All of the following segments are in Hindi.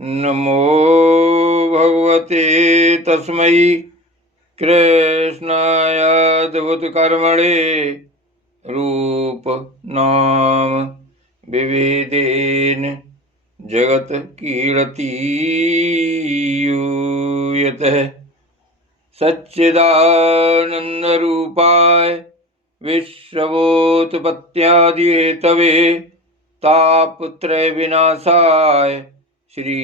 नमो भगवते तस्मै कृष्णायाद्भुतकर्मणे रूप नाम विविधेन जगत कीर्तियूयतः सच्चिदानन्दरूपाय विश्वोत्पत्त्यादिहेतवे तापत्रय विनाशाय श्री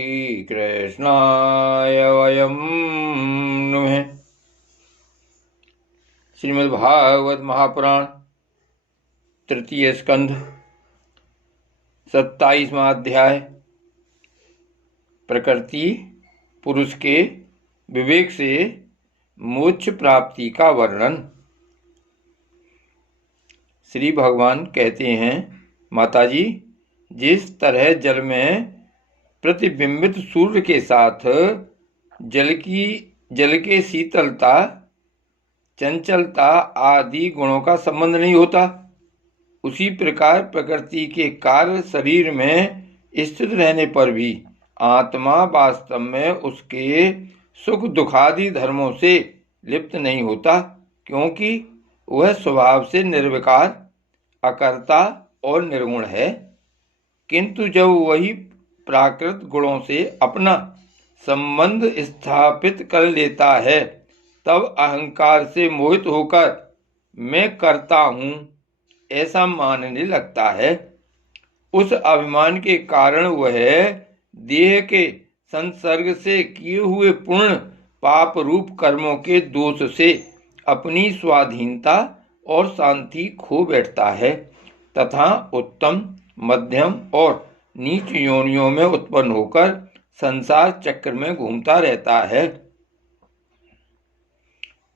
कृष्णाय वयं नुमः। श्रीमद्भागवत महापुराण तृतीय स्कंध 27वां अध्याय प्रकृति पुरुष के विवेक से मोक्ष प्राप्ति का वर्णन। श्री भगवान कहते हैं, माताजी, जिस तरह जल में प्रतिबिंबित सूर्य के साथ जल के शीतलता, चंचलता आदि गुणों का संबंध नहीं होता, उसी प्रकार प्रकृति के कार्य शरीर में स्थित रहने पर भी आत्मा वास्तव में उसके सुख दुखादि धर्मों से लिप्त नहीं होता, क्योंकि वह स्वभाव से निर्विकार, अकर्ता और निर्गुण है। किंतु जब वही प्राकृत गुणों से अपना संबंध स्थापित कर लेता है, तब अहंकार से मोहित होकर मैं करता हूँ ऐसा मानने लगता है। उस अभिमान के कारण वह देह के संसर्ग से किए हुए पूर्ण पाप रूप कर्मों के दोष से अपनी स्वाधीनता और शांति खो बैठता है तथा उत्तम, मध्यम और नीच योनियों में उत्पन्न होकर संसार चक्र में घूमता रहता है।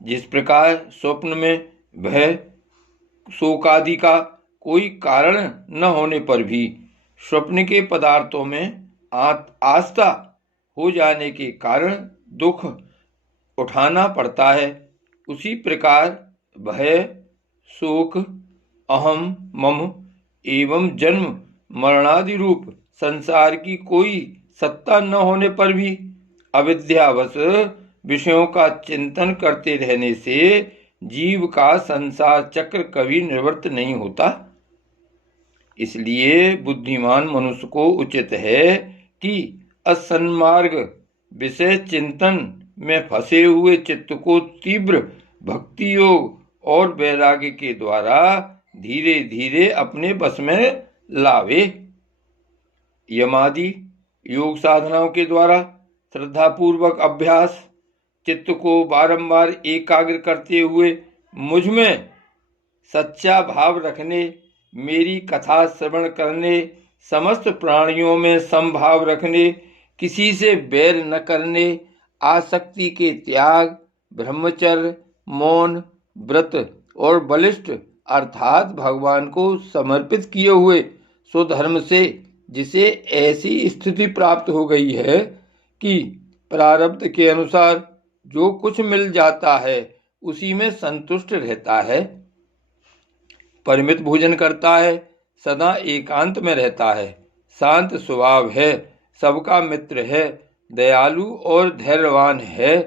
जिस प्रकार स्वप्न में भय, शोक आदि का कोई कारण न होने पर भी स्वप्न के पदार्थों में आस्था हो जाने के कारण दुख उठाना पड़ता है, उसी प्रकार भय, शोक, अहम, मम एवं जन्म मरणादि रूप संसार की कोई सत्ता न होने पर भी अविद्यावश विषयों का चिंतन करते रहने से जीव का संसार चक्र कभी निवृत्त नहीं होता। इसलिए बुद्धिमान मनुष्य को उचित है कि असन्मार्ग विषय चिंतन में फंसे हुए चित्त को तीव्र भक्ति योग और वैराग्य के द्वारा धीरे धीरे अपने बस में लावे। यमादि योग साधनाओं के द्वारा श्रद्धापूर्वक अभ्यास चित्त को बारंबार एकाग्र करते हुए मुझ में सच्चा भाव रखने, मेरी कथा श्रवण करने, समस्त प्राणियों में समभाव रखने, किसी से बैर न करने, आसक्ति के त्याग, ब्रह्मचर्य, मौन, व्रत और बलिष्ठ अर्थात भगवान को समर्पित किए हुए स्वधर्म से जिसे ऐसी स्थिति प्राप्त हो गई है कि प्रारब्ध के अनुसार जो कुछ मिल जाता है उसी में संतुष्ट रहता है, परिमित भोजन करता है, सदा एकांत में रहता है, शांत स्वभाव है, सबका मित्र है, दयालु और धैर्यवान है,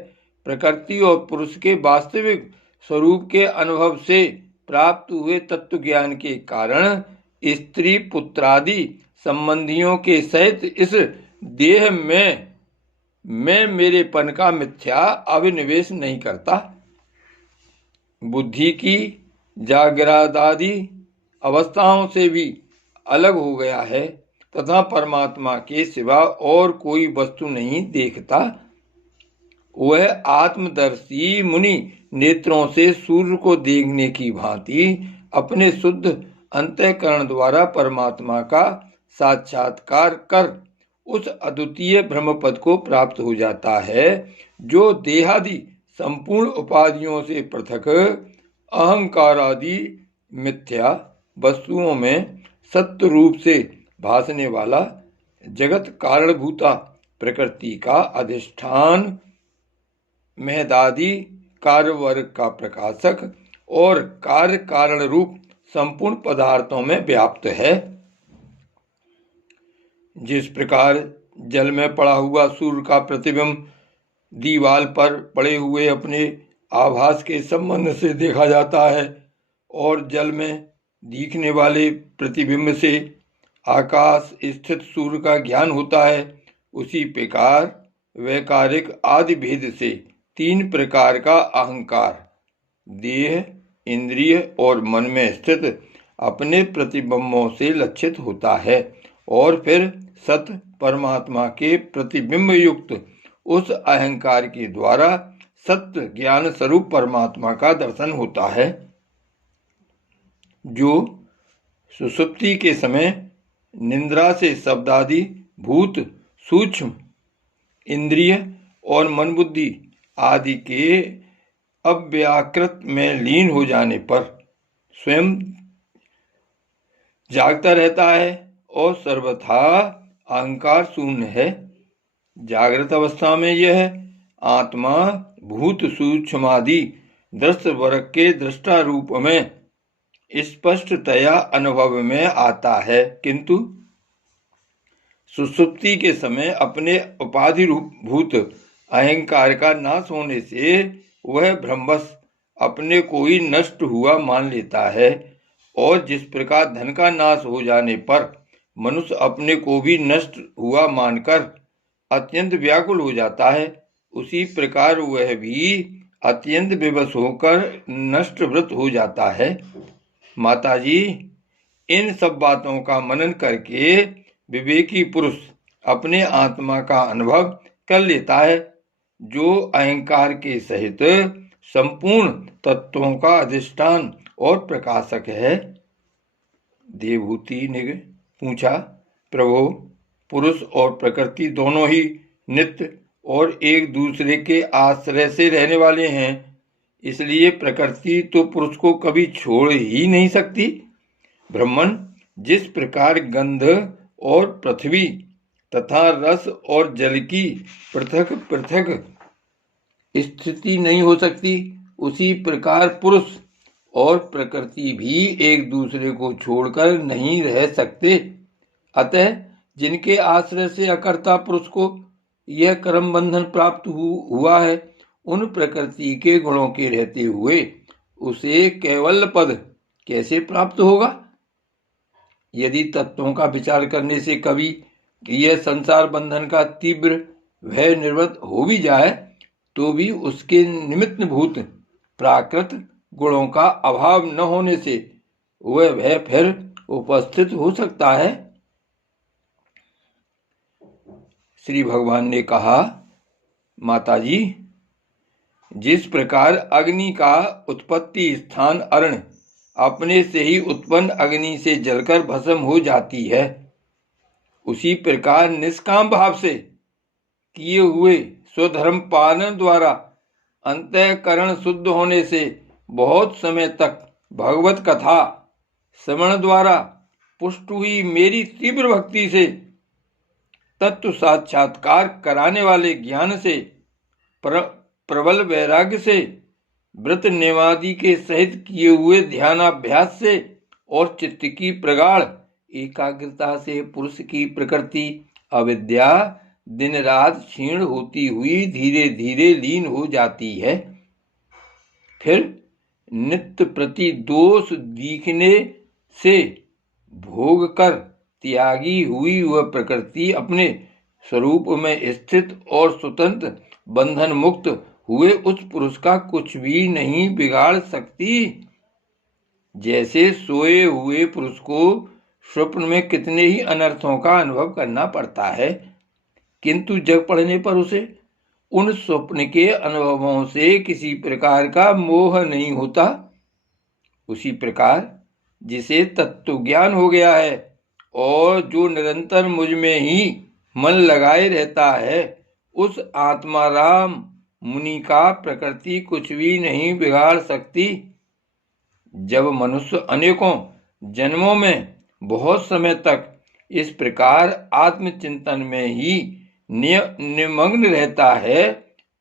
प्रकृति और पुरुष के वास्तविक स्वरूप के अनुभव से प्राप्त हुए तत्व ज्ञान के कारण स्त्री पुत्रादि संबंधियों के सहित इस देह में मैं मेरेपन का मिथ्या अभिनिवेश नहीं करता। बुद्धि की जागृतादि अवस्थाओं से भी अलग हो गया है तथा परमात्मा के सिवा और कोई वस्तु नहीं देखता। वह आत्मदर्शी मुनि नेत्रों से सूर्य को देखने की भांति अपने शुद्ध अंतःकरण द्वारा परमात्मा का साक्षात्कार कर उस अद्वितीय ब्रह्मपद को प्राप्त हो जाता है, जो देहादि संपूर्ण उपाधियों से पृथक अहंकार आदि मिथ्या वस्तुओं में सत्य रूप से भासने वाला जगत कारणभूता प्रकृति का अधिष्ठान, महदादि कार्यवर्ग का प्रकाशक और कार्य कारण रूप संपूर्ण पदार्थों में व्याप्त है। जिस प्रकार जल में पड़ा हुआ सूर्य का प्रतिबिंब दीवाल पर पड़े हुए अपने आभास के संबंध से देखा जाता है और जल में दिखने वाले प्रतिबिंब से आकाश स्थित सूर्य का ज्ञान होता है। उसी प्रकार वैकारिक आदि भेद से 3 प्रकार का अहंकार देह, इंद्रिय और मन में स्थित अपने प्रतिबिंबों से लक्षित होता है और फिर सत परमात्मा के प्रतिबिंब युक्त उस अहंकार के द्वारा सत्य ज्ञान स्वरूप परमात्मा का दर्शन होता है, जो सुषुप्ति के समय निद्रा से शब्दादि भूत सूक्ष्म इंद्रिय और मन बुद्धि आदि के अव्याकृत में लीन हो जाने पर स्वयं जागता रहता है और सर्वथा अहंकार शून्य है। जागृत अवस्था में यह आत्मा भूत सूक्ष्मादि दृश्य वर्ग के दृष्टा रूप में स्पष्टतया अनुभव में आता है, किंतु सुषुप्ति के समय अपने उपाधि रूप भूत अहंकार का नाश होने से वह ब्रह्मवश अपने को ही नष्ट हुआ मान लेता है और जिस प्रकार धन का नाश हो जाने पर मनुष्य अपने को भी नष्ट हुआ मानकर अत्यंत व्याकुल हो जाता है, उसी प्रकार वह भी अत्यंत विवश होकर नष्टव्रत हो जाता है। माताजी, इन सब बातों का मनन करके विवेकी पुरुष अपने आत्मा का अनुभव कर लेता है, जो अहंकार के सहित संपूर्ण तत्वों का अधिष्ठान और प्रकाशक है। देवहूति ने पूछा, प्रभो, पुरुष और प्रकृति दोनों ही नित्य और एक दूसरे के आश्रय से रहने वाले हैं, इसलिए प्रकृति तो पुरुष को कभी छोड़ ही नहीं सकती। ब्रह्मन, जिस प्रकार गंध और पृथ्वी तथा रस और जल की पृथक पृथक स्थिति नहीं हो सकती, उसी प्रकार पुरुष और प्रकृति भी एक दूसरे को छोड़कर नहीं रह सकते। अतः जिनके आश्रय से अकर्ता पुरुष को यह कर्म बंधन प्राप्त हुआ है, उन प्रकृति के गुणों के रहते हुए उसे कैवल्य पद कैसे प्राप्त होगा? यदि तत्वों का विचार करने से कभी यह संसार बंधन का तीव्र भय निवृत्त हो भी जाए, तो भी उसके निमित्त भूत प्राकृत गुणों का अभाव न होने से वह भय फिर उपस्थित हो सकता है। श्री भगवान ने कहा, माताजी, जिस प्रकार अग्नि का उत्पत्ति स्थान अरण अपने से ही उत्पन्न अग्नि से जलकर भस्म हो जाती है, उसी प्रकार निष्काम भाव से किए हुए स्वधर्म पालन द्वारा अंतःकरण शुद्ध होने से बहुत समय तक भगवत कथा श्रवण द्वारा पुष्ट हुई मेरी तीव्र भक्ति से तत्व साक्षात्कार कराने वाले ज्ञान से प्रबल वैराग्य से व्रत नेमादि के सहित किए हुए ध्यानाभ्यास से और चित्त की प्रगाढ़ एकाग्रता से पुरुष की प्रकृति अविद्या दिन रात क्षीण होती हुई धीरे धीरे लीन हो जाती है। फिर नित्य प्रति दोष दिखने से भोग कर त्यागी हुई वह प्रकृति अपने स्वरूप में स्थित और स्वतंत्र बंधन मुक्त हुए उस पुरुष का कुछ भी नहीं बिगाड़ सकती। जैसे सोए हुए पुरुष को स्वप्न में कितने ही अनर्थों का अनुभव करना पड़ता है, किंतु जग पड़ने पर उसे उन स्वप्न के अनुभवों से किसी प्रकार का मोह नहीं होता, उसी प्रकार जिसे तत्व ज्ञान हो गया है और जो निरंतर मुझ में ही मन लगाए रहता है, उस आत्माराम मुनि का प्रकृति कुछ भी नहीं बिगाड़ सकती। जब मनुष्य अनेकों जन्मों में बहुत समय तक इस प्रकार आत्मचिंतन में ही निमग्न रहता है,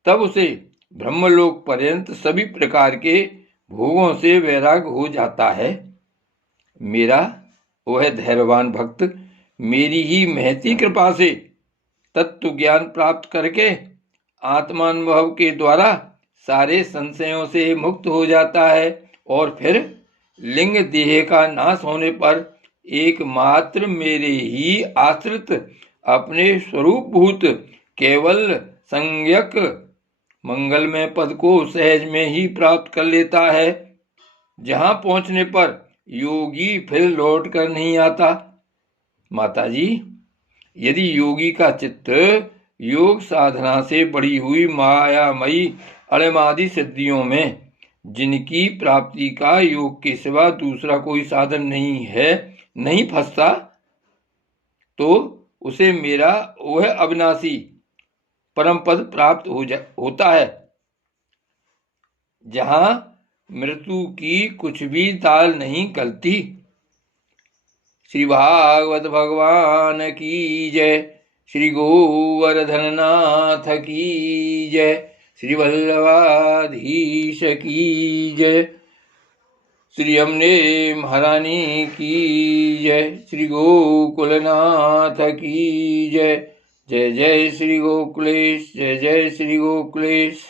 तब उसे ब्रह्मलोक पर्यंत सभी प्रकार के भोगों से वैराग हो जाता है। मेरा वह धैर्यवान भक्त मेरी ही महती कृपा से तत्व ज्ञान प्राप्त करके आत्मानुभव के द्वारा सारे संशयों से मुक्त हो जाता है और फिर लिंग देह का नाश होने पर एकमात्र मेरे ही आश्रित अपने स्वरूपभूत केवल संज्ञक मंगलमय पद को सहज में ही प्राप्त कर लेता है, जहां पहुंचने पर योगी फिर लौट कर नहीं आता। माताजी, यदि योगी का चित्त योग साधना से बढ़ी हुई मायामयी अणिमादि सिद्धियों में, जिनकी प्राप्ति का योग के सिवा दूसरा कोई साधन नहीं है, नहीं फंसता, तो उसे मेरा वह अविनाशी परम पद प्राप्त होता है, जहां मृत्यु की कुछ भी ताल नहीं गलती। श्री भागवत भगवान की जय। श्री गोवर्धन नाथ की जय। श्री वल्लभाधीश की जय। श्री अम्ने महारानी की जय। श्री गोकुलनाथ की जय। जय जय श्री गोकुलेश, जय जय श्री गोकुलेश।